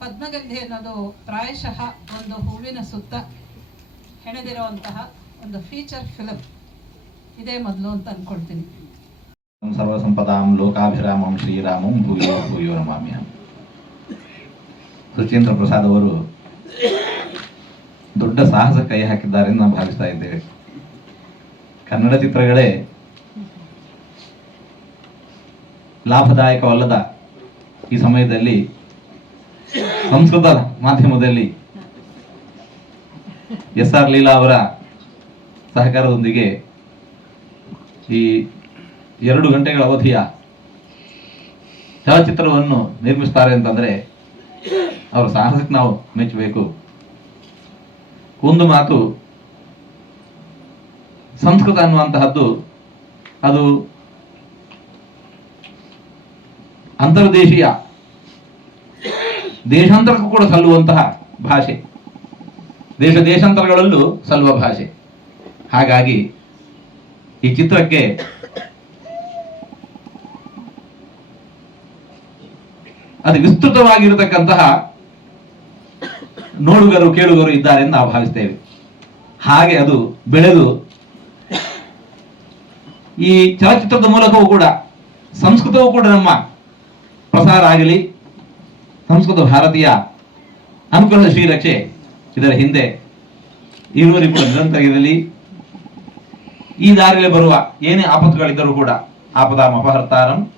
ಪದ್ಮಗಂಧಿ ಅನ್ನೋದು ಪ್ರಾಯಶಃ ಒಂದು ಹೂವಿನ ಸುತ್ತ ಹೆಣೆದಿರುವಂತಹ ಒಂದು ಫೀಚರ್ ಫಿಲಮ್ ಇದೇ ಮೊದಲು ಅಂತ ಅಂದ್ಕೊಳ್ತೀನಿ ಸರ್ವಸಂಪದಾಂ ಲೋಕಾಭಿರಾಮಂ ಶ್ರೀರಾಮಂ ಭೂಯೋ ಭೂಯೋ ನಮಾಮ್ಯ ಸುಚೇಂದ್ರ ಪ್ರಸಾದ್ ಅವರು ದೊಡ್ಡ ಸಾಹಸ ಕೈ ಹಾಕಿದ್ದಾರೆ ನಾವು ಭಾವಿಸ್ತಾ ಇದ್ದೇವೆ. ಕನ್ನಡ ಚಿತ್ರಗಳೇ ಲಾಭದಾಯಕವಲ್ಲದ ಈ ಸಮಯದಲ್ಲಿ ಸಂಸ್ಕೃತ ಮಾಧ್ಯಮದಲ್ಲಿ ಎಸ್ ಆರ್ ಲೀಲಾ ಅವರ ಸಹಕಾರದೊಂದಿಗೆ ಈ ಎರಡು ಗಂಟೆಗಳ ಅವಧಿಯ ಚಲಚಿತ್ರವನ್ನು ನಿರ್ಮಿಸ್ತಾರೆ ಅಂತಂದ್ರೆ ಅವರ ಸಾಹಸಕ್ಕೆ ನಾವು ಮೆಚ್ಚಬೇಕು. ಒಂದು ಮಾತು, ಸಂಸ್ಕೃತ ಅನ್ನುವಂತಹದ್ದು, ಅದು ಅಂತರ್ದೇಶೀಯ ದೇಶಾಂತರಕ್ಕೂ ಕೂಡ ಸಲ್ಲುವಂತಹ ಭಾಷೆ. ದೇಶ ದೇಶಾಂತರಗಳಲ್ಲೂ ಸಲ್ಲುವ ಭಾಷೆ. ಹಾಗಾಗಿ ಈ ಚಿತ್ರಕ್ಕೆ ಅದು ವಿಸ್ತೃತವಾಗಿರತಕ್ಕಂತಹ ನೋಡುಗರು, ಕೇಳುಗರು ಇದ್ದಾರೆ ಎಂದು ನಾವು ಭಾವಿಸ್ತೇವೆ. ಹಾಗೆ ಅದು ಬೆಳೆದು ಈ ಚಲಚಿತ್ರದ ಮೂಲಕವೂ ಕೂಡ, ಸಂಸ್ಕೃತವೂ ಕೂಡ ನಮ್ಮ ಪ್ರಸಾರ ಆಗಲಿ ಸಂಸ್ಕೃತ ಭಾರತೀಯ ಅನುಗ್ರಹ ಶ್ರೀರಕ್ಷೆ ಇದರ ಹಿಂದೆ ಇರುವರಿ ಕೂಡ ನಿರಂತರ ಇರಲಿ ಈ ದಾರಿಯಲ್ಲಿ ಬರುವ ಏನೇ ಆಪತ್ತುಗಳಿದ್ದರೂ ಕೂಡ ಆಪದಾಂ ಅಪಹರ್ತಾರಂ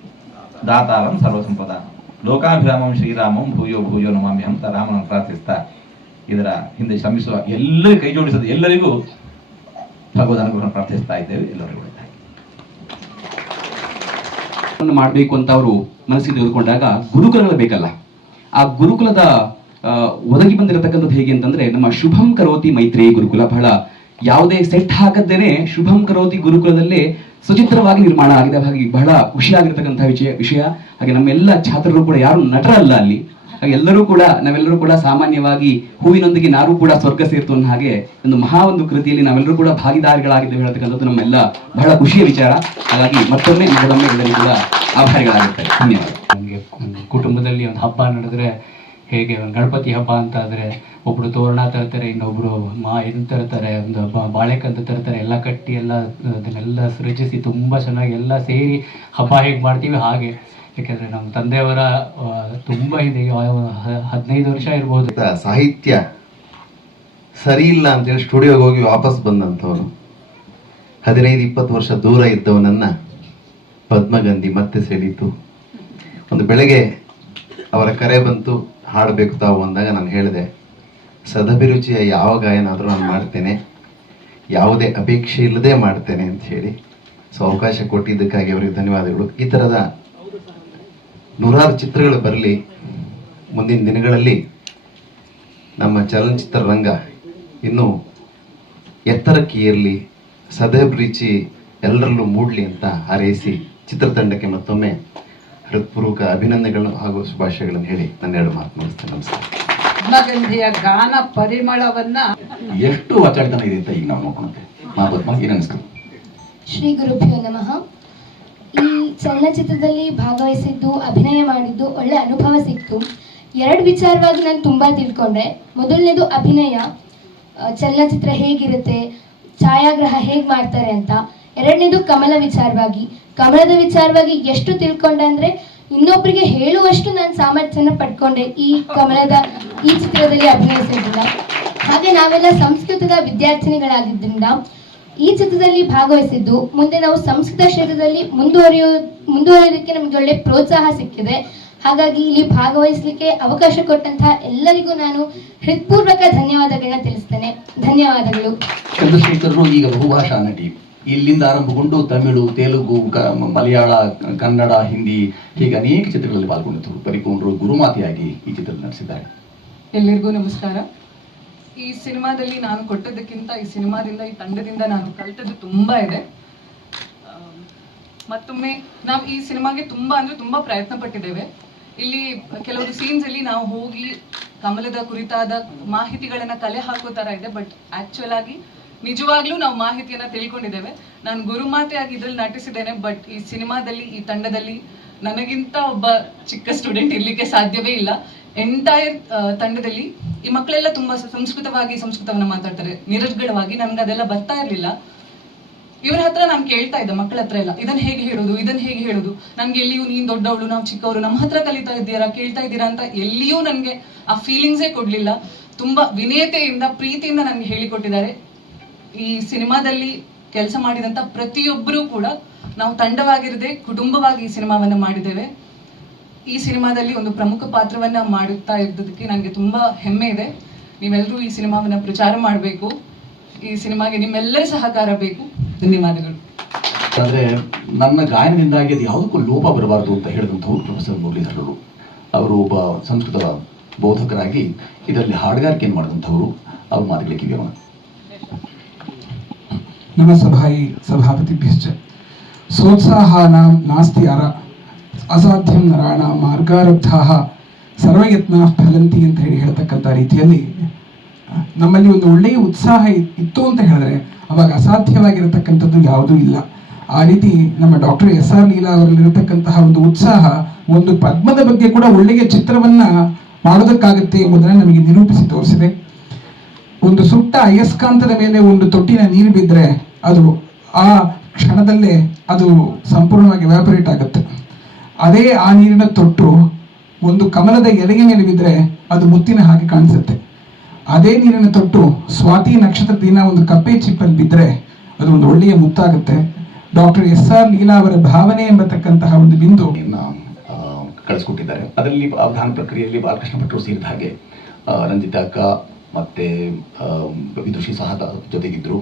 ದಾತಾರಂ ಸರ್ವಸಂಪದ. ಲೋಕಾಭಿರಾಮಂ ಶ್ರೀರಾಮಂ ಭೂಯೋ ಭೂಯೋ ನಮಾಮಿ ಅಂತ ರಾಮನ ಪ್ರಾರ್ಥಿಸ್ತಾ. ಇದರ ಹಿಂದೆ ಶ್ರಮಿಸುವ ಎಲ್ಲರೂ ಕೈ ಜೋಡಿಸದ ಎಲ್ಲರಿಗೂ ಭಗವದ್ ಅನುಗ್ರಹ ಪ್ರಾರ್ಥಿಸ್ತಾ ಇದ್ದೇವೆ. ಎಲ್ಲರಿಗೂ. ಮಾಡಬೇಕು ಅಂತ ಅವರು ಮನಸ್ಸಿಗೆ ತೆಗೆದುಕೊಂಡಾಗ ಗುರುಕುಲಗಳು ಬೇಕಲ್ಲ. ಆ ಗುರುಕುಲದ ಒದಗಿ ಬಂದಿರತಕ್ಕಂಥದ್ದು ಹೇಗೆ ಅಂತಂದ್ರೆ ನಮ್ಮ ಶುಭಂ ಕರೋತಿ ಮೈತ್ರಿ ಗುರುಕುಲ. ಬಹಳ ಯಾವುದೇ ಸೆಟ್ ಹಾಕದ್ದೇನೆ ಶುಭಂ ಕರೋತಿ ಗುರುಕುಲದಲ್ಲೇ ಸುಚಿತ್ರವಾಗಿ ನಿರ್ಮಾಣ ಆಗಿದೆ. ಹಾಗೆ ಬಹಳ ಖುಷಿಯಾಗಿರ್ತಕ್ಕಂತಹ ವಿಷಯ ವಿಷಯ. ಹಾಗೆ ನಮ್ಮೆಲ್ಲ ಛಾತ್ರರು ಕೂಡ ಯಾರು ನಟರಲ್ಲ ಅಲ್ಲಿ. ಎಲ್ಲರೂ ಕೂಡ, ನಾವೆಲ್ಲರೂ ಕೂಡ ಸಾಮಾನ್ಯವಾಗಿ ಹೂವಿನೊಂದಿಗೆ ನಾರು ಕೂಡ ಸ್ವರ್ಗ ಸೇರ್ತು ಅನ್ನೋ ಹಾಗೆ ಒಂದು ಮಹಾ ಒಂದು ಕೃತಿಯಲ್ಲಿ ನಾವೆಲ್ಲರೂ ಕೂಡ ಭಾಗಿದಾರಿಗಳಾಗಿದ್ದೇವೆ ಹೇಳ್ತಕ್ಕಂಥದ್ದು ನಮ್ಮೆಲ್ಲ ಬಹಳ ಖುಷಿಯ ವಿಚಾರ. ಹಾಗಾಗಿ ಮತ್ತೊಮ್ಮೆ ಮೊದಲೊಮ್ಮೆ ಎಲ್ಲರಿಗೂ ಕೂಡ ಆಭಾರಿಗಳಾಗಿರ್ತಾರೆ ಧನ್ಯವಾದ. ನಮಗೆ ಕುಟುಂಬದಲ್ಲಿ ಒಂದು ಹಬ್ಬ ನಡೆದ್ರೆ ಹೇಗೆ ಗಣಪತಿ ಹಬ್ಬ ಅಂತ ಆದರೆ ಒಬ್ಬರು ತೋರಣ ತರ್ತಾರೆ, ಇನ್ನೊಬ್ರು ಮಾ ಇದನ್ನ ತರ್ತಾರೆ, ಒಂದು ಬಾಳೆಕಂತ ತರ್ತಾರೆ, ಎಲ್ಲ ಕಟ್ಟಿ ಎಲ್ಲ, ಅದನ್ನೆಲ್ಲ ಸೃಜಿಸಿ ತುಂಬ ಚೆನ್ನಾಗಿ ಎಲ್ಲ ಸೇರಿ ಹಬ್ಬ ಹೇಗೆ ಮಾಡ್ತೀವಿ ಹಾಗೆ. ಯಾಕೆಂದರೆ ನಮ್ಮ ತಂದೆಯವರ ತುಂಬಾ ಇದೆ. ಹದಿನೈದು ವರ್ಷ ಇರ್ಬೋದು. ಸಾಹಿತ್ಯ ಸರಿ ಇಲ್ಲ ಅಂತೇಳಿ ಸ್ಟುಡಿಯೋಗೆ ಹೋಗಿ ವಾಪಸ್ ಬಂದಂತವನು ಹದಿನೈದು, ಇಪ್ಪತ್ತು ವರ್ಷ ದೂರ ಇದ್ದವನನ್ನ ಪದ್ಮಗಂಧಿ ಮತ್ತೆ ಸೆಳೀತು. ಒಂದು ಬೆಳಗ್ಗೆ ಅವರ ಕರೆ ಬಂತು, ಹಾಡಬೇಕು ತಾವು ಅಂದಾಗ ನಾನು ಹೇಳಿದೆ, ಸದಭಿರುಚಿಯ ಯಾವ ಗಾಯನ ಆದರೂ ನಾನು ಮಾಡ್ತೇನೆ, ಯಾವುದೇ ಅಪೇಕ್ಷೆ ಇಲ್ಲದೆ ಮಾಡ್ತೇನೆ ಅಂತ ಹೇಳಿ. ಸೊ ಅವಕಾಶ ಕೊಟ್ಟಿದ್ದಕ್ಕಾಗಿ ಅವರಿಗೆ ಧನ್ಯವಾದಗಳು. ಈ ಥರದ ನೂರಾರು ಚಿತ್ರಗಳು ಬರಲಿ ಮುಂದಿನ ದಿನಗಳಲ್ಲಿ ನಮ್ಮ ಚಲನಚಿತ್ರ ರಂಗ ಇನ್ನು ಎತ್ತರಕ್ಕೆ ಏರಲಿ ಸದಭಿರುಚಿ ಎಲ್ಲರಲ್ಲೂ ಮೂಡಲಿ ಅಂತ ಹಾರೈಸಿ ಚಿತ್ರತಂಡಕ್ಕೆ ಮತ್ತೊಮ್ಮೆ ಹೃತ್ಪೂರ್ವಕ ಅಭಿನಂದನೆಗಳನ್ನು ಹಾಗೂ ಶುಭಾಶಯಗಳನ್ನು ಹೇಳಿ ನನ್ನೆರಡು ಮಾತು ಮುಗಿಸ್ತೇನೆ. ನಮಸ್ಕಾರ. ಗಾನ ಪರಿಮಳವನ್ನ ಎಷ್ಟು ವಾಚಾಳಿತನ ಇದೆ ಅಂತ ಈಗ ನಾವು ನೋಡ್ಕೊಂಡೆ ಏನು ಶ್ರೀ ಗುರುಭ್ಯೋ ನಮಃ. ಚಲನಚಿತ್ರದಲ್ಲಿ ಭಾಗವಹಿಸಿದ್ದು, ಅಭಿನಯ ಮಾಡಿದ್ದು, ಒಳ್ಳೆ ಅನುಭವ ಸಿಕ್ತು. ಎರಡು ವಿಚಾರವಾಗಿ ನಾನು ತುಂಬ ತಿಳ್ಕೊಂಡೆ. ಮೊದಲನೇದು ಅಭಿನಯ ಚಲನಚಿತ್ರ ಹೇಗಿರುತ್ತೆ, ಛಾಯಾಗ್ರಹ ಹೇಗೆ ಮಾಡ್ತಾರೆ ಅಂತ. ಎರಡನೇದು ಕಮಲ ವಿಚಾರವಾಗಿ. ಕಮಲದ ವಿಚಾರವಾಗಿ ಎಷ್ಟು ತಿಳ್ಕೊಂಡೆ ಅಂದರೆ ಇನ್ನೊಬ್ಬರಿಗೆ ಹೇಳುವಷ್ಟು ನಾನು ಸಾಮರ್ಥ್ಯನ ಪಡ್ಕೊಂಡೆ ಈ ಕಮಲದ, ಈ ಚಿತ್ರದಲ್ಲಿ ಅಭಿನಯಿಸೋದ್ರಿಂದ. ಹಾಗೆ ನಾವೆಲ್ಲ ಸಂಸ್ಕೃತದ ವಿದ್ಯಾರ್ಥಿನಿಗಳಾಗಿದ್ದರಿಂದ ಈ ಚಿತ್ರದಲ್ಲಿ ಭಾಗವಹಿಸಿದ್ದು ಮುಂದೆ ನಾವು ಸಂಸ್ಕೃತ ಕ್ಷೇತ್ರದಲ್ಲಿ ಮುಂದುವರಿಯೋ ಮುಂದುವರಿಯೋದಕ್ಕೆ ನಮಗೆ ಒಳ್ಳೆ ಪ್ರೋತ್ಸಾಹ ಸಿಕ್ಕಿದೆ. ಹಾಗಾಗಿ ಇಲ್ಲಿ ಭಾಗವಹಿಸಲಿಕ್ಕೆ ಅವಕಾಶ ಕೊಟ್ಟಂತಹ ಎಲ್ಲರಿಗೂ ನಾನು ಹೃತ್ಪೂರ್ವಕ ಧನ್ಯವಾದಗಳನ್ನ ತಿಳಿಸ್ತೇನೆ. ಧನ್ಯವಾದಗಳು. ಚಂದ್ರಶೇಖರರು ಈಗ ಬಹುಭಾಷಾ ನಟಿ. ಇಲ್ಲಿಂದ ಆರಂಭಗೊಂಡು ತಮಿಳು ತೆಲುಗು ಮಲಯಾಳ ಕನ್ನಡ ಹಿಂದಿ ಹೀಗೆ ಅನೇಕ ಚಿತ್ರಗಳಲ್ಲಿ ಪಾಲ್ಗೊಂಡಿದ್ದರು. ಪರಿಕೊಂಡರು ಗುರುಮಾತೆಯಾಗಿ ಈ ಚಿತ್ರದಲ್ಲಿ ನಡೆಸಿದ್ದಾರೆ ಎಲ್ಲರಿಗೂ ನಮಸ್ಕಾರ. ಈ ಸಿನಿಮಾದಲ್ಲಿ ನಾನು ಕೊಟ್ಟದಕ್ಕಿಂತ ಈ ಸಿನಿಮಾದಿಂದ, ಈ ತಂಡದಿಂದ ನಾನು ಕಲಿತದ್ದು ತುಂಬಾ ಇದೆ. ಮತ್ತೊಮ್ಮೆ ನಾವು ಈ ಸಿನಿಮಾಗೆ ತುಂಬಾ ಅಂದ್ರೆ ತುಂಬಾ ಪ್ರಯತ್ನ ಪಟ್ಟಿದ್ದೇವೆ. ಇಲ್ಲಿ ಕೆಲವೊಂದು ಸೀನ್ಸ್ ಅಲ್ಲಿ ನಾವು ಹೋಗಿ ಕಮಲದ ಕುರಿತಾದ ಮಾಹಿತಿಗಳನ್ನ ಕಲೆ ಹಾಕೋ ತರ ಇದೆ ಬಟ್ ಆಕ್ಚುಯಲ್ ಆಗಿ ನಿಜವಾಗ್ಲೂ ನಾವು ಮಾಹಿತಿಯನ್ನ ತಿಳ್ಕೊಂಡಿದ್ದೇವೆ. ನಾನು ಗುರುಮಾತೆಯಾಗಿ ಇದ್ರಲ್ಲಿ ನಟಿಸಿದ್ದೇನೆ ಬಟ್ ಈ ಸಿನಿಮಾದಲ್ಲಿ, ಈ ತಂಡದಲ್ಲಿ ನನಗಿಂತ ಒಬ್ಬ ಚಿಕ್ಕ ಸ್ಟೂಡೆಂಟ್ ಇರ್ಲಿಕ್ಕೆ ಸಾಧ್ಯವೇ ಇಲ್ಲ. ಎಂಟೈರ್ ತಂಡದಲ್ಲಿ ಈ ಮಕ್ಕಳೆಲ್ಲ ತುಂಬಾ ಸಂಸ್ಕೃತವಾಗಿ, ಸಂಸ್ಕೃತವನ್ನ ಮಾತಾಡ್ತಾರೆ. ನಿರರ್ಗಳವಾಗಿ ನನ್ಗೆ ಅದೆಲ್ಲ ಬರ್ತಾ ಇರ್ಲಿಲ್ಲ. ಇವ್ರ ಹತ್ರ ನಾನು ಕೇಳ್ತಾ ಇದ್ದೆ, ಮಕ್ಕಳ ಹತ್ರ ಎಲ್ಲ. ಇದನ್ನ ಹೇಗೆ ಹೇಳೋದು ಇದನ್ನ ಹೇಗೆ ಹೇಳೋದು? ನನ್ಗೆ ಎಲ್ಲಿಯೂ ನೀನ್ ದೊಡ್ಡವಳು, ನಾವು ಚಿಕ್ಕವರು ನಮ್ಮ ಹತ್ರ ಕಲಿತಾ ಇದ್ದೀರಾ ಕೇಳ್ತಾ ಇದ್ದೀರಾ ಅಂತ ಎಲ್ಲಿಯೂ ನನ್ಗೆ ಆ ಫೀಲಿಂಗ್ಸೇ ಕೊಡ್ಲಿಲ್ಲ. ತುಂಬಾ ವಿನಯತೆಯಿಂದ, ಪ್ರೀತಿಯಿಂದ ನನ್ಗೆ ಹೇಳಿಕೊಟ್ಟಿದ್ದಾರೆ. ಈ ಸಿನಿಮಾದಲ್ಲಿ ಕೆಲಸ ಮಾಡಿದಂತ ಪ್ರತಿಯೊಬ್ಬರೂ ಕೂಡ ನಾವು ತಂಡವಾಗಿರದೆ, ಕುಟುಂಬವಾಗಿ ಈ ಸಿನಿಮಾವನ್ನ ಮಾಡಿದ್ದೇವೆ. ಈ ಸಿನಿಮಾದಲ್ಲಿ ಒಂದು ಪ್ರಮುಖ ಪಾತ್ರವನ್ನ ಮಾಡುತ್ತಾ ಇದ್ದದಕ್ಕೆ ನನಗೆ ತುಂಬಾ ಹೆಮ್ಮೆ ಇದೆ. ನೀವೆಲ್ಲರೂ ಈ ಸಿನಿಮಾವನ್ನ ಪ್ರಚಾರ ಮಾಡಬೇಕು. ಈ ಸಿನಿಮಾಗೆ ನಿಮ್ಮೆಲ್ಲರ ಸಹಕಾರ ಬೇಕು. ಧನ್ಯವಾದಗಳು. ಆದರೆ ನನ್ನ ಗಾಯನದಿಂದಾಗಿ ಅದು ಯಾವುದಕ್ಕೂ ಲೋಪ ಬರಬಾರದು ಅಂತ ಹೇಳಿದಂಥವ್ರು ಪ್ರೊಫೆಸರ್ ಮುರಳೀಧರರು ಅವರು. ಒಬ್ಬ ಸಂಸ್ಕೃತ ಬೋಧಕರಾಗಿ ಇದರಲ್ಲಿ ಹಾಡುಗಾರಿಕೆಯನ್ನು ಮಾಡಿದಂಥವರು. ಅವ್ರ ಮಾತುಗಳಿಗೆ ಕಿವಿಯೋಣ ನಮ್ಮ ಸಭಾಯಿ ಸಭಾಪತಿ ಭಿಶ್ಚ ಸೋತ್ಸಾಹ ನಾಸ್ತಿ ಅರ ಅಸಾಧ್ಯಂ ನರಾಣ ಮಾರ್ಗಾರಬ್ಧ ಸರ್ವಯತ್ನ ಫಲಂತಿ ಅಂತ ಹೇಳಿ ಹೇಳ್ತಕ್ಕಂಥ ರೀತಿಯಲ್ಲಿ ನಮ್ಮಲ್ಲಿ ಒಂದು ಒಳ್ಳೆಯ ಉತ್ಸಾಹ ಇತ್ತು ಅಂತ ಹೇಳಿದ್ರೆ ಅವಾಗ ಅಸಾಧ್ಯವಾಗಿರತಕ್ಕಂಥದ್ದು ಯಾವುದೂ ಇಲ್ಲ. ಆ ರೀತಿ ನಮ್ಮ ಡಾಕ್ಟರ್ ಎಸ್ ಆರ್ ಲೀಲಾ ಅವರಲ್ಲಿರತಕ್ಕಂತಹ ಒಂದು ಉತ್ಸಾಹ, ಒಂದು ಪದ್ಮದ ಬಗ್ಗೆ ಕೂಡ ಒಳ್ಳೆಯ ಚಿತ್ರವನ್ನ ಮಾಡೋದಕ್ಕಾಗುತ್ತೆ ಎಂಬುದನ್ನು ನಮಗೆ ನಿರೂಪಿಸಿ ತೋರಿಸಿದೆ. ಒಂದು ಸುಟ್ಟ ಅಯಸ್ಕಾಂತದ ಮೇಲೆ ಒಂದು ತೊಟ್ಟಿನ ನೀರು ಬಿದ್ದರೆ ಅದು ಆ ಕ್ಷಣದಲ್ಲೇ ಅದು ಸಂಪೂರ್ಣವಾಗಿ ವ್ಯಾಪರೇಟ್ ಆಗುತ್ತೆ. ಅದೇ ಆ ನೀರಿನ ತೊಟ್ಟು ಒಂದು ಕಮಲದ ಎಲೆಗೆ ಮೇಲೆ ಬಿದ್ದರೆ ಅದು ಮುತ್ತಿನ ಹಾಗೆ ಕಾಣಿಸುತ್ತೆ. ಅದೇ ನೀರಿನ ತೊಟ್ಟು ಸ್ವಾತಿ ನಕ್ಷತ್ರ ದಿನ ಒಂದು ಕಪ್ಪೆ ಚಿಪ್ಪಲ್ಲಿ ಬಿದ್ದರೆ ಅದು ಒಂದು ಒಳ್ಳೆಯ ಮುತ್ತಾಗುತ್ತೆ. ಡಾಕ್ಟರ್ ಎಸ್ ಆರ್ ಲೀಲಾ ಅವರ ಭಾವನೆ ಎಂಬತಕ್ಕಂತಹ ಒಂದು ಬಿಂದು ಕಳಿಸ್ಕೊಟ್ಟಿದ್ದಾರೆ. ಅದರಲ್ಲಿ ಅವಧಾನ ಪ್ರಕ್ರಿಯೆಯಲ್ಲಿ ಬಾಲಕೃಷ್ಣ ಭಟ್ರು ಸೇರಿದ ಹಾಗೆ ರಂಜಿತಾ ಅಕ್ಕ ಮತ್ತೆ ವಿದುಷಿ ಸಹ ಜೊತೆಗಿದ್ದರು ಜೊತೆಗಿದ್ರು.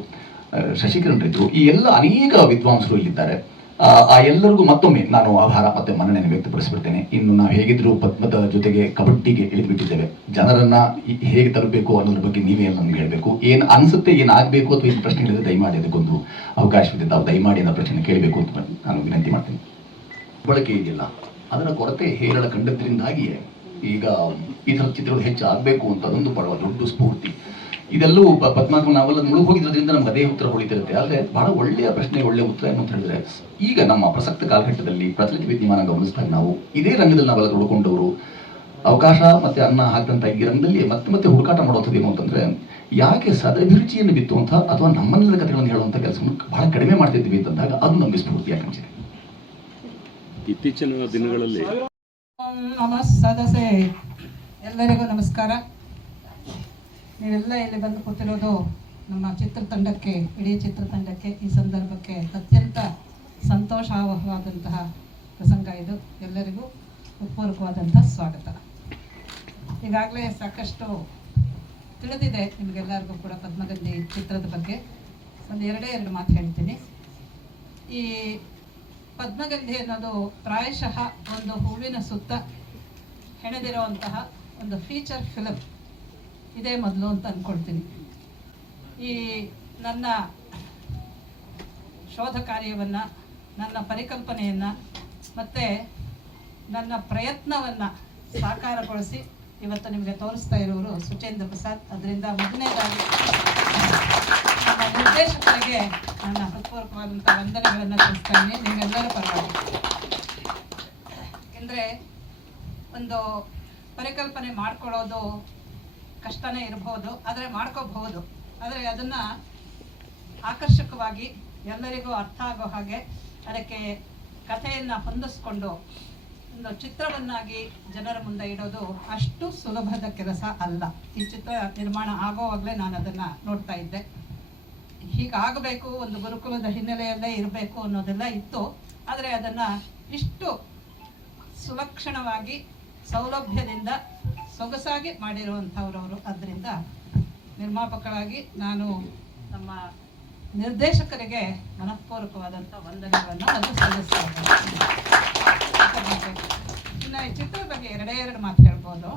ಆ, ಶಶಿಕರಣ್ ಈ ಎಲ್ಲ ಅನೇಕ ವಿದ್ವಾಂಸರು ಇಲ್ಲಿದ್ದಾರೆ. ಆ, ಎಲ್ಲರಿಗೂ ಮತ್ತೊಮ್ಮೆ ನಾನು ಆಭಾರ ಮತ್ತೆ ಮನ್ನಣೆಯನ್ನು ವ್ಯಕ್ತಪಡಿಸಿಬಿಡ್ತೇನೆ. ಇನ್ನು ನಾವು ಹೇಗಿದ್ರು ಪದ್ಮದ ಜೊತೆಗೆ ಕಬಡ್ಡಿಗೆ ಇಳಿದುಬಿಟ್ಟಿದ್ದೇವೆ. ಜನರನ್ನ ಹೇಗೆ ತಲುಪಬೇಕು ಅನ್ನೋದ್ರ ಬಗ್ಗೆ ನೀವೇ ನಮ್ಗೆ ಹೇಳಬೇಕು. ಏನು ಅನ್ಸುತ್ತೆ ಏನು ಆಗಬೇಕು ಅಥವಾ ಏನು ಪ್ರಶ್ನೆಗಳಿದೆ ದಯಮಾಡಿ ಅದಕ್ಕೊಂದು ಅವಕಾಶವಿದೆ ತಾವು ದಯಮಾಡಿ ಅನ್ನೋ ಪ್ರಶ್ನೆ ಕೇಳಬೇಕು ಅಂತ ನಾನು ವಿನಂತಿ ಮಾಡ್ತೇನೆ. ಬಳಕೆ ಇದೆಯಲ್ಲ ಅದರ ಕೊರತೆ ಹೇರಳ ಕಂಡದ್ರಿಂದಾಗಿಯೇ ಈಗ ಈ ಥರ ಚಿತ್ರಗಳು ಹೆಚ್ಚು ಆಗಬೇಕು ಅಂತ ಅದೊಂದು ಬಹಳ ದೊಡ್ಡ ಸ್ಫೂರ್ತಿ. ಇದೆಲ್ಲವೂ ಪದ್ಮಾತ್ಮ ನಾವೆಲ್ಲ ಮುಳುಗಿ ಹೋಗಿದ್ರಿಂದ ನಮ್ಗೆ ಅದೇ ಉತ್ತರ ಹೊಳಿತಿರುತ್ತೆ. ಆದರೆ ಬಹಳ ಒಳ್ಳೆಯ ಪ್ರಶ್ನೆ ಒಳ್ಳೆಯ ಉತ್ತರ ಏನು ಅಂತ ಹೇಳಿದ್ರೆ ಈಗ ನಮ್ಮ ಪ್ರಸಕ್ತ ಕಾಲಘಟ್ಟದಲ್ಲಿ ಪ್ರಚಲಿತ ವಿದ್ಯಮಾನ ಗಮನಿಸಿದಾಗ ನಾವು ಇದೇ ರಂಗದಲ್ಲಿ ನಾವೆಲ್ಲ ತೊಡ್ಕೊಂಡವರು ಅವಕಾಶ ಮತ್ತೆ ಅನ್ನ ಹಾಕಿದಂತ ಈ ರಂಗದಲ್ಲಿ ಮತ್ತೆ ಮತ್ತೆ ಹುಡುಕಾಟ ಮಾಡುವಂಥದ್ದು ಏನು ಅಂತಂದ್ರೆ ಯಾಕೆ ಸದಭಿರುಚಿಯನ್ನು ಬಿತ್ತುವಂಥ ಅಥವಾ ನಮ್ಮನ್ನೆಲ್ಲ ಕಥೆಗಳನ್ನು ಹೇಳುವಂತ ಕೆಲಸವನ್ನು ಬಹಳ ಕಡಿಮೆ ಮಾಡ್ತಿದ್ವಿ ಅಂತಂದಾಗ ಅದು ನಮಗೆ ಸ್ಫೂರ್ತಿ ಕಾಣಿಸಿದೆ ಇತ್ತೀಚಿನ ದಿನಗಳಲ್ಲಿ ಎಲ್ಲರಿಗೂ ನಮಸ್ಕಾರ. ನೀವೆಲ್ಲ ಇಲ್ಲಿ ಬಂದು ಕೂತಿರೋದು ನಮ್ಮ ಚಿತ್ರತಂಡಕ್ಕೆ, ಇಡೀ ಚಿತ್ರತಂಡಕ್ಕೆ ಈ ಸಂದರ್ಭಕ್ಕೆ ಅತ್ಯಂತ ಸಂತೋಷಾವಹವಾದಂತಹ ಪ್ರಸಂಗ ಇದು. ಎಲ್ಲರಿಗೂ ಉತ್ಪೂರ್ವಕವಾದಂತಹ ಸ್ವಾಗತ. ಈಗಾಗಲೇ ಸಾಕಷ್ಟು ತಿಳಿದಿದೆ ನಿಮಗೆಲ್ಲರಿಗೂ ಕೂಡ ಪದ್ಮಗಂಧಿ ಚಿತ್ರದ ಬಗ್ಗೆ. ಒಂದು ಎರಡೇ ಎರಡು ಮಾತು ಹೇಳ್ತೀನಿ. ಈ ಪದ್ಮಗಂಧಿ ಅನ್ನೋದು ಪ್ರಾಯಶಃ ಒಂದು ಹೂವಿನ ಸುತ್ತ ಹೆಣೆದಿರುವಂತಹ ಒಂದು ಫೀಚರ್ ಫಿಲಮ್ ಇದೇ ಮೊದಲು ಅಂತ ಅಂದ್ಕೊಳ್ತೀನಿ ಈ ನನ್ನ ಶೋಧ ಕಾರ್ಯವನ್ನು, ನನ್ನ ಪರಿಕಲ್ಪನೆಯನ್ನು ಮತ್ತು ನನ್ನ ಪ್ರಯತ್ನವನ್ನು ಸಾಕಾರಗೊಳಿಸಿ ಇವತ್ತು ನಿಮಗೆ ತೋರಿಸ್ತಾ ಇರೋರು ಸುಚೇಂದ್ರ ಪ್ರಸಾದ್. ಅದರಿಂದ ಮೊದಲನೇದಾಗಿ ನಮ್ಮ ನಿರ್ದೇಶಕರಿಗೆ ನನ್ನ ಹೃತ್ಪೂರ್ವಕವಾದಂಥ ವಂದನೆಗಳನ್ನು ತಿಳಿಸ್ತಾ ಇದ್ದೀನಿ. ನಿಮ್ಮೆಲ್ಲರ ಪರವಾಗಿ ಅಂದರೆ ಒಂದು ಪರಿಕಲ್ಪನೆ ಮಾಡ್ಕೊಳ್ಳೋದು ಕಷ್ಟನೇ ಇರಬಹುದು ಆದರೆ ಮಾಡ್ಕೋಬಹುದು. ಆದರೆ ಅದನ್ನು ಆಕರ್ಷಕವಾಗಿ ಎಲ್ಲರಿಗೂ ಅರ್ಥ ಆಗೋ ಹಾಗೆ ಅದಕ್ಕೆ ಕಥೆಯನ್ನು ಹೊಂದಿಸ್ಕೊಂಡು ಒಂದು ಚಿತ್ರವನ್ನಾಗಿ ಜನರ ಮುಂದೆ ಇಡೋದು ಅಷ್ಟು ಸುಲಭದ ಕೆಲಸ ಅಲ್ಲ. ಈ ಚಿತ್ರ ನಿರ್ಮಾಣ ಆಗೋವಾಗಲೇ ನಾನು ಅದನ್ನು ನೋಡ್ತಾ ಇದ್ದೆ. ಹೀಗಾಗಬೇಕು, ಒಂದು ಗುರುಕುಲದ ಹಿನ್ನೆಲೆಯಲ್ಲೇ ಇರಬೇಕು ಅನ್ನೋದೆಲ್ಲ ಇತ್ತು. ಆದರೆ ಅದನ್ನು ಇಷ್ಟು ಸುಲಕ್ಷಣವಾಗಿ, ಸೌಲಭ್ಯದಿಂದ ಸೊಗಸಾಗಿ ಮಾಡಿರುವಂಥವ್ರವರು. ಅದರಿಂದ ನಿರ್ಮಾಪಕರಾಗಿ ನಾನು ನಮ್ಮ ನಿರ್ದೇಶಕರಿಗೆ ಮನಃಪೂರ್ವಕವಾದಂಥ ವಂದನೆಗಳನ್ನು ಅದು ಸಲ್ಲಿಸ್ತಾ ಇದ್ದೀನಿ. ಇನ್ನು ಈ ಚಿತ್ರದ ಬಗ್ಗೆ ಎರಡೇ ಎರಡು ಮಾತು ಹೇಳ್ಬೋದು.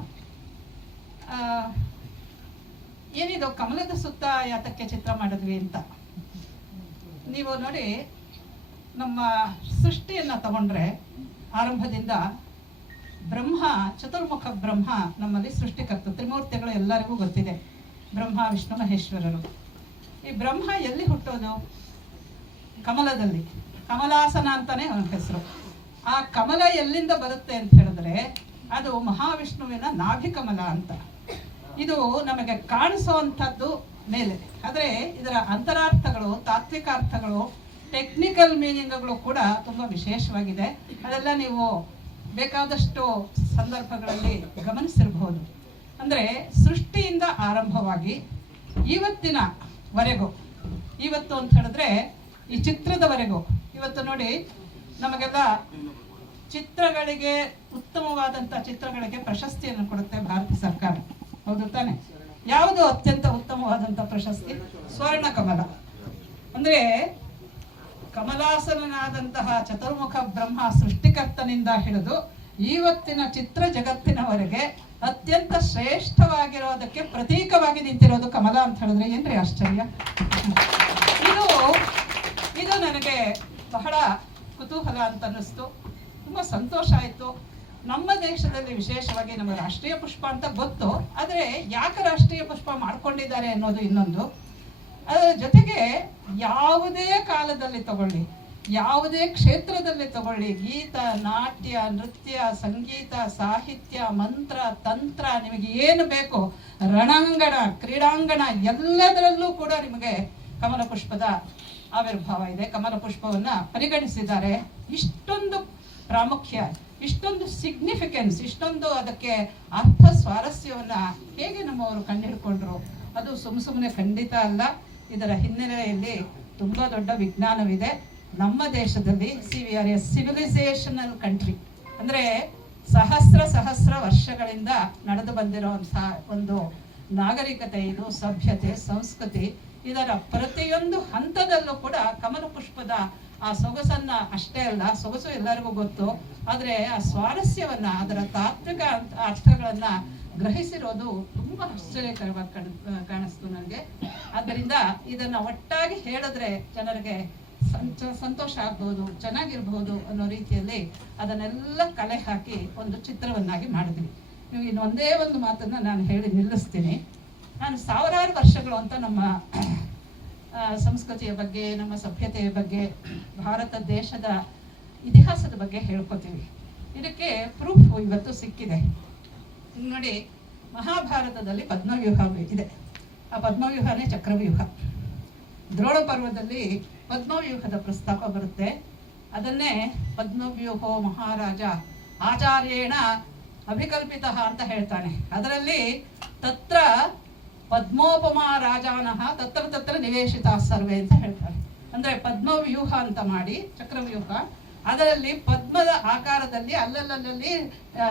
ಏನಿದು ಕಮಲದ ಸುತ್ತ ಯಾತಕ್ಕೆ ಚಿತ್ರ ಮಾಡಿದ್ವಿ ಅಂತ. ನೀವು ನೋಡಿ ನಮ್ಮ ಸೃಷ್ಟಿಯನ್ನು ತಗೊಂಡ್ರೆ ಆರಂಭದಿಂದ ಬ್ರಹ್ಮ, ಚತುರ್ಮುಖ ಬ್ರಹ್ಮ ನಮ್ಮಲ್ಲಿ ಸೃಷ್ಟಿಕರ್ತ ತ್ರಿಮೂರ್ತಿಗಳು ಎಲ್ಲರಿಗೂ ಗೊತ್ತಿದೆ. ಬ್ರಹ್ಮ, ವಿಷ್ಣು, ಮಹೇಶ್ವರರು. ಈ ಬ್ರಹ್ಮ ಎಲ್ಲಿ ಹುಟ್ಟೋದು? ಕಮಲದಲ್ಲಿ. ಕಮಲಾಸನ ಅಂತಾನೆ ಅವನ ಹೆಸರು. ಆ ಕಮಲ ಎಲ್ಲಿಂದ ಬರುತ್ತೆ ಅಂತ ಹೇಳಿದ್ರೆ, ಅದು ಮಹಾವಿಷ್ಣುವಿನ ನಾಭಿಕಮಲ ಅಂತ. ಇದು ನಮಗೆ ಕಾಣಿಸುವಂಥದ್ದು ಮೇಲೆ. ಆದರೆ ಇದರ ಅಂತರಾರ್ಥಗಳು ತಾತ್ವಿಕ ಅರ್ಥಗಳು ಟೆಕ್ನಿಕಲ್ ಮೀನಿಂಗ್ಗಳು ಕೂಡ ತುಂಬ ವಿಶೇಷವಾಗಿದೆ. ಅದೆಲ್ಲ ನೀವು ಬೇಕಾದಷ್ಟು ಸಂದರ್ಭಗಳಲ್ಲಿ ಗಮನಿಸಿರಬಹುದು. ಅಂದರೆ ಸೃಷ್ಟಿಯಿಂದ ಆರಂಭವಾಗಿ ಇವತ್ತಿನವರೆಗೂ, ಇವತ್ತು ಅಂತ ಹೇಳಿದ್ರೆ ಈ ಚಿತ್ರದವರೆಗೂ, ಇವತ್ತು ನೋಡಿ ನಮಗೆಲ್ಲ ಚಿತ್ರಗಳಿಗೆ ಉತ್ತಮವಾದಂಥ ಚಿತ್ರಗಳಿಗೆ ಪ್ರಶಸ್ತಿಯನ್ನು ಕೊಡುತ್ತೆ ಭಾರತ ಸರ್ಕಾರ. ಹೌದು ತಾನೆ? ಯಾವುದು ಅತ್ಯಂತ ಉತ್ತಮವಾದಂಥ ಪ್ರಶಸ್ತಿ? ಸ್ವರ್ಣ ಕಮಲ ಅಂದ್ರೆ ಕಮಲಾಸನನಾದಂತಹ ಚತುರ್ಮುಖ ಬ್ರಹ್ಮ ಸೃಷ್ಟಿಕರ್ತನಿಂದ ಹಿಡಿದು ಇವತ್ತಿನ ಚಿತ್ರ ಜಗತ್ತಿನವರೆಗೆ ಅತ್ಯಂತ ಶ್ರೇಷ್ಠವಾಗಿರೋದಕ್ಕೆ ಪ್ರತೀಕವಾಗಿ ನಿಂತಿರೋದು ಕಮಲ ಅಂತ ಹೇಳಿದ್ರೆ ಏನ್ರಿ ಆಶ್ಚರ್ಯ? ಇದು ಇದು ನನಗೆ ಬಹಳ ಕುತೂಹಲ ಅಂತ ಅನ್ನಿಸ್ತು ತುಂಬ ಸಂತೋಷ ಆಯಿತು. ನಮ್ಮ ದೇಶದಲ್ಲಿ ವಿಶೇಷವಾಗಿ ನಮ್ಮ ರಾಷ್ಟ್ರೀಯ ಪುಷ್ಪ ಅಂತ ಗೊತ್ತು. ಆದರೆ ಯಾಕೆ ರಾಷ್ಟ್ರೀಯ ಪುಷ್ಪ ಮಾಡ್ಕೊಂಡಿದ್ದಾರೆ ಅನ್ನೋದು ಇನ್ನೊಂದು. ಅದರ ಜೊತೆಗೆ ಯಾವುದೇ ಕಾಲದಲ್ಲಿ ತಗೊಳ್ಳಿ, ಯಾವುದೇ ಕ್ಷೇತ್ರದಲ್ಲಿ ತಗೊಳ್ಳಿ. ಗೀತ, ನಾಟ್ಯ, ನೃತ್ಯ, ಸಂಗೀತ, ಸಾಹಿತ್ಯ, ಮಂತ್ರ, ತಂತ್ರ ನಿಮಗೆ ಏನು ಬೇಕು, ರಣಾಂಗಣ, ಕ್ರೀಡಾಂಗಣ ಎಲ್ಲದರಲ್ಲೂ ಕೂಡ ನಿಮಗೆ ಕಮಲ ಪುಷ್ಪದ ಆವಿರ್ಭಾವ ಇದೆ. ಕಮಲ ಪುಷ್ಪವನ್ನ ಪರಿಗಣಿಸಿದ್ದಾರೆ. ಇಷ್ಟೊಂದು ಪ್ರಾಮುಖ್ಯ, ಇಷ್ಟೊಂದು ಸಿಗ್ನಿಫಿಕೆನ್ಸ್ ಇಷ್ಟೊಂದು ಅದಕ್ಕೆ ಅರ್ಥ ಸ್ವಾರಸ್ಯವನ್ನು ಹೇಗೆ ನಮ್ಮವರು ಕಂಡುಹಿಡ್ಕೊಂಡ್ರು ಅದು ಸುಮ್ಮ ಸುಮ್ಮನೆ ಖಂಡಿತ ಅಲ್ಲ. ಇದರ ಹಿನ್ನೆಲೆಯಲ್ಲಿ ತುಂಬಾ ದೊಡ್ಡ ವಿಜ್ಞಾನವಿದೆ. ನಮ್ಮ ದೇಶದಲ್ಲಿ C V R S civilisational country ಅಂದ್ರೆ ಸಹಸ್ರ ಸಹಸ್ರ ವರ್ಷಗಳಿಂದ ನಡೆದು ಬಂದಿರುವಂತಹ ಒಂದು ನಾಗರಿಕತೆ ಇದು, ಸಭ್ಯತೆ, ಸಂಸ್ಕೃತಿ. ಇದರ ಪ್ರತಿಯೊಂದು ಹಂತದಲ್ಲೂ ಕೂಡ ಕಮಲ ಪುಷ್ಪದ ಆ ಸೊಗಸನ್ನ ಅಷ್ಟೇ ಅಲ್ಲ, ಸೊಗಸು ಎಲ್ಲರಿಗೂ ಗೊತ್ತು. ಆದ್ರೆ ಆ ಸ್ವಾರಸ್ಯವನ್ನ, ಅದರ ತಾತ್ವಿಕ ಅರ್ಥ- ಅರ್ಥಗಳನ್ನ ಗ್ರಹಿಸಿರೋದು ತುಂಬಾ ಆಶ್ಚರ್ಯಕರವಾಗಿ ಕಾಣ ಕಾಣಿಸ್ತು ನನಗೆ. ಆದ್ದರಿಂದ ಇದನ್ನ ಒಟ್ಟಾಗಿ ಹೇಳಿದ್ರೆ ಜನರಿಗೆ ಸಂತ- ಸಂತೋಷ ಆಗ್ಬೋದು, ಚೆನ್ನಾಗಿರ್ಬೋದು ಅನ್ನೋ ರೀತಿಯಲ್ಲಿ ಅದನ್ನೆಲ್ಲ ಕಲೆ ಹಾಕಿ ಒಂದು ಚಿತ್ರವನ್ನಾಗಿ ಮಾಡಿದ್ವಿ. ನೀವು ಇನ್ನೊಂದೇ ಒಂದು ಮಾತನ್ನ ನಾನು ಹೇಳಿ ನಿಲ್ಲಿಸ್ತೀನಿ. ನಾನು ಸಾವಿರಾರು ವರ್ಷಗಳು ಅಂತ ನಮ್ಮ ಸಂಸ್ಕೃತಿಯ ಬಗ್ಗೆ, ನಮ್ಮ ಸಭ್ಯತೆಯ ಬಗ್ಗೆ, ಭಾರತ ದೇಶದ ಇತಿಹಾಸದ ಬಗ್ಗೆ ಹೇಳ್ಕೊತೀವಿ. ಇದಕ್ಕೆ ಪ್ರೂಫ್ ಇವತ್ತು ಸಿಕ್ಕಿದೆ. ನೋಡಿ, ಮಹಾಭಾರತದಲ್ಲಿ ಪದ್ಮವ್ಯೂಹ ಇದೆ. ಆ ಪದ್ಮವ್ಯೂಹನೇ ಚಕ್ರವ್ಯೂಹ. ದ್ರೋಣ ಪರ್ವದಲ್ಲಿ ಪದ್ಮವ್ಯೂಹದ ಪ್ರಸ್ತಾಪ ಬರುತ್ತೆ. ಅದನ್ನೇ ಪದ್ಮವ್ಯೂಹೋ ಮಹಾರಾಜ ಆಚಾರ್ಯೇಣ ಅಭಿಕಲ್ಪಿತ ಅಂತ ಹೇಳ್ತಾನೆ. ಅದರಲ್ಲಿ ತತ್ರ ಪದ್ಮೋಪಮ ರಾಜಾನಹ ತತ್ರ ತತ್ರ ನಿವೇಶಿತ ಸರ್ವೆ ಅಂತ ಹೇಳ್ತಾರೆ. ಅಂದ್ರೆ ಪದ್ಮವ್ಯೂಹ ಅಂತ ಮಾಡಿ, ಚಕ್ರವ್ಯೂಹ ಅದರಲ್ಲಿ ಪದ್ಮದ ಆಕಾರದಲ್ಲಿ ಅಲ್ಲಲ್ಲಲ್ಲಿ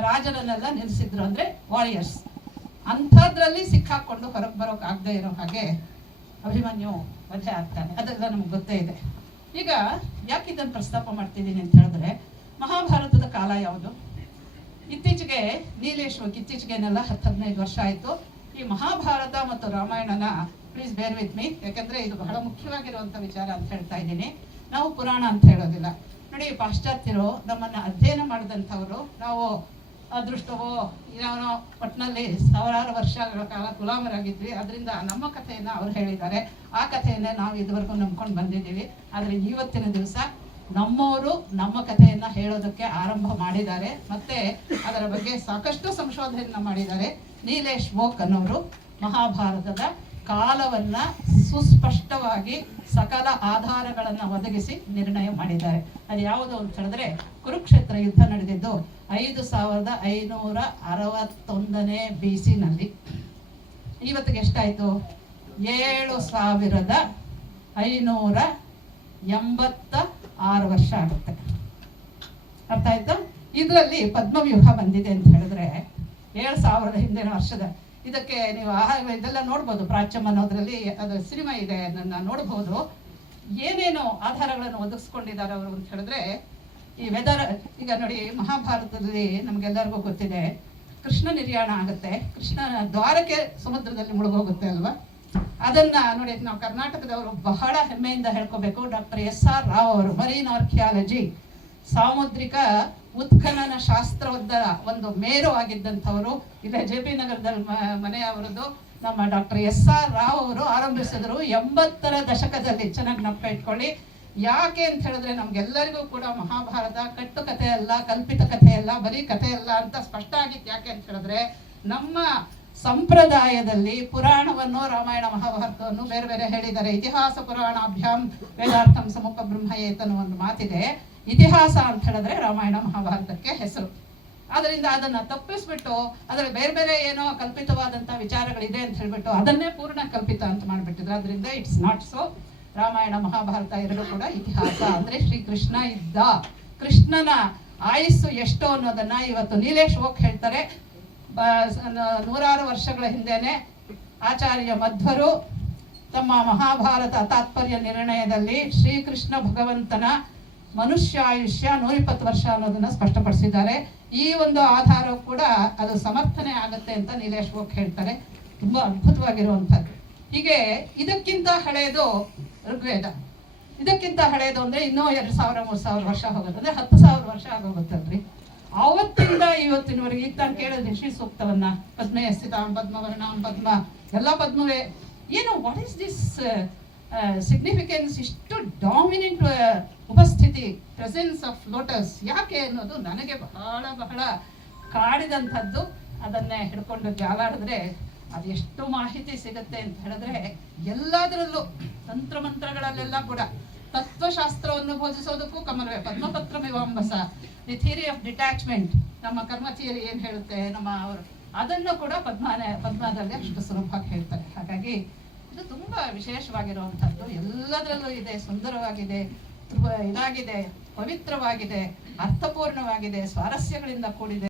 ರಾಜರನ್ನೆಲ್ಲ ನಿಲ್ಲಿಸಿದ್ರು ಅಂದ್ರೆ ವಾರಿಯರ್ಸ್ ಅಂಥದ್ರಲ್ಲಿ ಸಿಕ್ಕಾಕೊಂಡು ಹೊರಗೆ ಬರೋಕ್ ಆಗದೆ ಇರೋ ಹಾಗೆ ಅಭಿಮನ್ಯು ವಧೆ ಆಗ್ತಾನೆ. ಅದೆಲ್ಲ ನಮ್ಗೆ ಗೊತ್ತೇ ಇದೆ. ಈಗ ಯಾಕೆ ಇದನ್ನು ಪ್ರಸ್ತಾಪ ಮಾಡ್ತಿದ್ದೀನಿ ಅಂತ ಹೇಳಿದ್ರೆ, ಮಹಾಭಾರತದ ಕಾಲ ಯಾವುದು? ಇತ್ತೀಚೆಗೆ ನೀಲೇಶ್ವಕ್ ಇತ್ತೀಚೆಗೆನೆಲ್ಲ ಹತ್ತು ಹದಿನೈದು ವರ್ಷ ಆಯಿತು. ಈ ಮಹಾಭಾರತ ಮತ್ತು ರಾಮಾಯಣನ ಪ್ಲೀಸ್ ಬೇರ್ ವಿತ್ ಮೀ ಯಾಕಂದ್ರೆ ಇದು ಬಹಳ ಮುಖ್ಯವಾಗಿರುವಂಥ ವಿಚಾರ ಅಂತ ಹೇಳ್ತಾ ಇದ್ದೀನಿ. ನಾವು ಪುರಾಣ ಅಂತ ಹೇಳೋದಿಲ್ಲ. ನೋಡಿ, ಪಾಶ್ಚಾತ್ಯರು ನಮ್ಮನ್ನ ಅಧ್ಯಯನ ಮಾಡಿದಂಥವರು. ನಾವು ಅದೃಷ್ಟವೋ, ಏನೋ ಒಟ್ಟಿನಲ್ಲಿ ಸಾವಿರಾರು ವರ್ಷಗಳ ಕಾಲ ಗುಲಾಮರಾಗಿದ್ವಿ. ಅದರಿಂದ ನಮ್ಮ ಕಥೆಯನ್ನು ಅವ್ರು ಹೇಳಿದ್ದಾರೆ. ಆ ಕಥೆಯನ್ನೇ ನಾವು ಇದುವರೆಗೂ ನಂಬ್ಕೊಂಡು ಬಂದಿದ್ದೀವಿ. ಆದರೆ ಇವತ್ತಿನ ದಿವಸ ನಮ್ಮವರು ನಮ್ಮ ಕಥೆಯನ್ನು ಹೇಳೋದಕ್ಕೆ ಆರಂಭ ಮಾಡಿದ್ದಾರೆ. ಮತ್ತೆ ಅದರ ಬಗ್ಗೆ ಸಾಕಷ್ಟು ಸಂಶೋಧನೆಯನ್ನ ಮಾಡಿದ್ದಾರೆ. ನೀಲೇಶ್ ಮೋಕ್ ಅನ್ನೋರು ಮಹಾಭಾರತದ ಕಾಲವನ್ನ ಸುಸ್ಪಷ್ಟವಾಗಿ ಸಕಲ ಆಧಾರಗಳನ್ನ ಒದಗಿಸಿ ನಿರ್ಣಯ ಮಾಡಿದ್ದಾರೆ. ಅದು ಯಾವುದು ಅಂತ ಹೇಳಿದ್ರೆ ಕುರುಕ್ಷೇತ್ರ ಯುದ್ಧ ನಡೆದಿದ್ದು ಐದು ಸಾವಿರದ ಐನೂರ ಅರವತ್ತೊಂದನೇ ಬಿಸಿನಲ್ಲಿ ನಲ್ಲಿ. ಇವತ್ತಿಗೆ ಎಷ್ಟಾಯ್ತು? ಏಳು ಸಾವಿರದ ಐನೂರ ಎಂಬತ್ತ ಆರು ವರ್ಷ ಆಗುತ್ತೆ. ಅರ್ಥ ಆಯ್ತು? ಇದರಲ್ಲಿ ಪದ್ಮವ್ಯೂಹ ಬಂದಿದೆ ಅಂತ ಹೇಳಿದ್ರೆ ಏಳು ಸಾವಿರದ ಹಿಂದಿನ ವರ್ಷದ ಇದಕ್ಕೆ ನೀವು ಇದೆಲ್ಲ ನೋಡ್ಬೋದು. ಪ್ರಾಚ್ಯಮ್ ಅನ್ನೋದ್ರಲ್ಲಿ ಅದು ಸಿನಿಮಾ ಇದೆ ಅದನ್ನ ನೋಡ್ಬೋದು. ಏನೇನು ಆಧಾರಗಳನ್ನು ಒದಗಿಸ್ಕೊಂಡಿದ್ದಾರೆ ಅವರು ಅಂತ ಹೇಳಿದ್ರೆ, ಈ ವೆದರ್, ಈಗ ನೋಡಿ ಮಹಾಭಾರತದಲ್ಲಿ ನಮಗೆಲ್ಲರಿಗೂ ಗೊತ್ತಿದೆ, ಕೃಷ್ಣ ನಿರ್ಯಾಣ ಆಗುತ್ತೆ. ಕೃಷ್ಣ ದ್ವಾರಕ್ಕೆ ಸಮುದ್ರದಲ್ಲಿ ಮುಳುಗೋಗುತ್ತೆ ಅಲ್ವಾ? ಅದನ್ನ ನೋಡಿ, ನಾವು ಕರ್ನಾಟಕದವರು ಬಹಳ ಹೆಮ್ಮೆಯಿಂದ ಹೇಳ್ಕೋಬೇಕು. ಡಾಕ್ಟರ್ ಎಸ್ ಆರ್ ರಾವ್ ಅವರು ಮರೀನ್ ಆರ್ಕಿಯಾಲಜಿ ಸಾಮುದ್ರಿಕ ಉತ್ಖನನ ಶಾಸ್ತ್ರದ ಒಂದು ಮೇರು ಆಗಿದ್ದಂಥವರು ಇಲ್ಲೇ ಜೆ ಪಿ ನಗರದಲ್ಲಿ ಮನೆಯವರದ್ದು ನಮ್ಮ ಡಾಕ್ಟರ್ ಎಸ್ ಆರ್ ರಾವ್ ಅವರು ಆರಂಭಿಸಿದ್ರು ಎಂಬತ್ತರ ದಶಕದಲ್ಲಿ ಚೆನ್ನಾಗಿ ನಪ್ಪ ಇಟ್ಕೊಳ್ಳಿ. ಯಾಕೆ ಅಂತ ಹೇಳಿದ್ರೆ ನಮ್ಗೆಲ್ಲರಿಗೂ ಕೂಡ ಮಹಾಭಾರತ ಕಟ್ಟು ಕಥೆ ಅಲ್ಲ ಕಲ್ಪಿತ ಕಥೆ ಅಲ್ಲ ಬರೀ ಕಥೆ ಅಲ್ಲ ಅಂತ ಸ್ಪಷ್ಟ ಆಗಿತ್ತು. ಯಾಕೆ ಅಂತ ಹೇಳಿದ್ರೆ ನಮ್ಮ ಸಂಪ್ರದಾಯದಲ್ಲಿ ಪುರಾಣವನ್ನು, ರಾಮಾಯಣ, ಮಹಾಭಾರತವನ್ನು ಬೇರೆ ಬೇರೆ ಹೇಳಿದ್ದಾರೆ. ಇತಿಹಾಸ ಪುರಾಣಾಭ್ಯಾಂ ವೇದಾರ್ಥಂ ಸಮುಖ ಬ್ರಹ್ಮಯೇತ್ ಅನ್ನೋ ಒಂದು ಮಾತಿದೆ. ಇತಿಹಾಸ ಅಂತ ಹೇಳಿದ್ರೆ ರಾಮಾಯಣ ಮಹಾಭಾರತಕ್ಕೆ ಹೆಸರು. ಅದರಿಂದ ಅದನ್ನ ತಪ್ಪಿಸ್ಬಿಟ್ಟು ಅದರ ಬೇರೆ ಬೇರೆ ಏನೋ ಕಲ್ಪಿತವಾದಂತಹ ವಿಚಾರಗಳಿದೆ ಅಂತ ಹೇಳ್ಬಿಟ್ಟು ಅದನ್ನೇ ಪೂರ್ಣ ಕಲ್ಪಿತ ಅಂತ ಮಾಡ್ಬಿಟ್ಟಿದ್ರು. ಅದರಿಂದ it's not so Ramayana Mahabharata ಎರಡು ಕೂಡ ಇತಿಹಾಸ ಅಂದ್ರೆ ಶ್ರೀಕೃಷ್ಣ ಇದ್ದ ಕೃಷ್ಣನ ಆಯಸ್ಸು ಎಷ್ಟು ಅನ್ನೋದನ್ನ ಇವತ್ತು ನೀಲೇಶ್ ಹೋಗ್ ಹೇಳ್ತಾರೆ. ನೂರಾರು ವರ್ಷಗಳ ಹಿಂದೆನೆ ಆಚಾರ್ಯ ಮಧ್ವರು ತಮ್ಮ ಮಹಾಭಾರತ ತಾತ್ಪರ್ಯ ನಿರ್ಣಯದಲ್ಲಿ ಶ್ರೀಕೃಷ್ಣ ಭಗವಂತನ ಮನುಷ್ಯಾಯುಷ್ಯ ನೂರಿಪ್ಪತ್ತು ವರ್ಷ ಅನ್ನೋದನ್ನ ಸ್ಪಷ್ಟಪಡಿಸಿದ್ದಾರೆ. ಈ ಒಂದು ಆಧಾರ ಕೂಡ ಅದು ಸಮರ್ಥನೆ ಆಗುತ್ತೆ ಅಂತ ನೀಲೇಶ್ ಬೋಕ್ ಹೇಳ್ತಾರೆ. ತುಂಬಾ ಅದ್ಭುತವಾಗಿರುವಂಥದ್ದು. ಹೀಗೆ ಇದಕ್ಕಿಂತ ಹಳೆಯದು ಋಗ್ವೇದ. ಇದಕ್ಕಿಂತ ಹಳೆಯದು ಅಂದ್ರೆ ಇನ್ನೂ ಎರಡು ಸಾವಿರ, ಮೂರು ಸಾವಿರ ವರ್ಷ ಹೋಗುತ್ತೆ. ಅಂದ್ರೆ ಹತ್ತು ಸಾವಿರ ವರ್ಷ ಆಗೋಗುತ್ತಲ್ರಿ ಆವತ್ತಿಂದ ಇವತ್ತಿನವರೆಗೆ, ಈಗ ನಾನು ಕೇಳೋದು ಋಷಿ ಸೂಕ್ತವನ್ನ, ಪದ್ಮೆ ಸ್ಥಿತಾಂ ಪದ್ಮವರ್ಣಾಂ, ಪದ್ಮ, ಎಲ್ಲ ಪದ್ಮವೇ. ಏನು ವಾಟ್ ಇಸ್ ದಿಸ್ ಸಿಗ್ನಿಫಿಕೆನ್ಸ್ ಇಷ್ಟು ಡಾಮಿನೆಂಟ್ ಉಪಸ್ಥಿತಿ ಪ್ರೆಸೆನ್ಸ್ ಆಫ್ ಲೋಟಸ್ ಯಾಕೆ ಅನ್ನೋದು ನನಗೆ ಬಹಳ ಬಹಳ ಕಾಡಿದಂಥದ್ದು. ಅದನ್ನೇ ಹಿಡ್ಕೊಂಡು ಜಾಲಾಡಿದ್ರೆ ಅದೆಷ್ಟು ಮಾಹಿತಿ ಸಿಗುತ್ತೆ ಅಂತ ಹೇಳಿದ್ರೆ, ಎಲ್ಲದರಲ್ಲೂ ತಂತ್ರ ಮಂತ್ರಗಳಲ್ಲೆಲ್ಲ ಕೂಡ ತತ್ವಶಾಸ್ತ್ರವನ್ನು ಬೋಧಿಸೋದಕ್ಕೂ ಕಮಲವೇ, ಪದ್ಮಪತ್ರ ವಿವಾಂಬಸ ದಿ ಥಿಯರಿ ಆಫ್ ಡಿಟ್ಯಾಚ್ಮೆಂಟ್ ನಮ್ಮ ಕರ್ಮ ಏನು ಹೇಳುತ್ತೆ, ನಮ್ಮ ಅವರು ಅದನ್ನು ಕೂಡ ಪದ್ಮನೇ, ಪದ್ಮದಲ್ಲಿ ಅಷ್ಟು ಸುಲಭವಾಗಿ ಹೇಳ್ತಾರೆ. ಹಾಗಾಗಿ ಇದು ತುಂಬಾ ವಿಶೇಷವಾಗಿರುವಂಥದ್ದು. ಎಲ್ಲದರಲ್ಲೂ ಇದೆ, ಸುಂದರವಾಗಿದೆ. ಇದಾಗಿದೆ ಪವಿತ್ರವಾಗಿದೆ ಅರ್ಥಪೂರ್ಣವಾಗಿದೆ ಸ್ವಾರಸ್ಯಗಳಿಂದ ಕೂಡಿದೆ.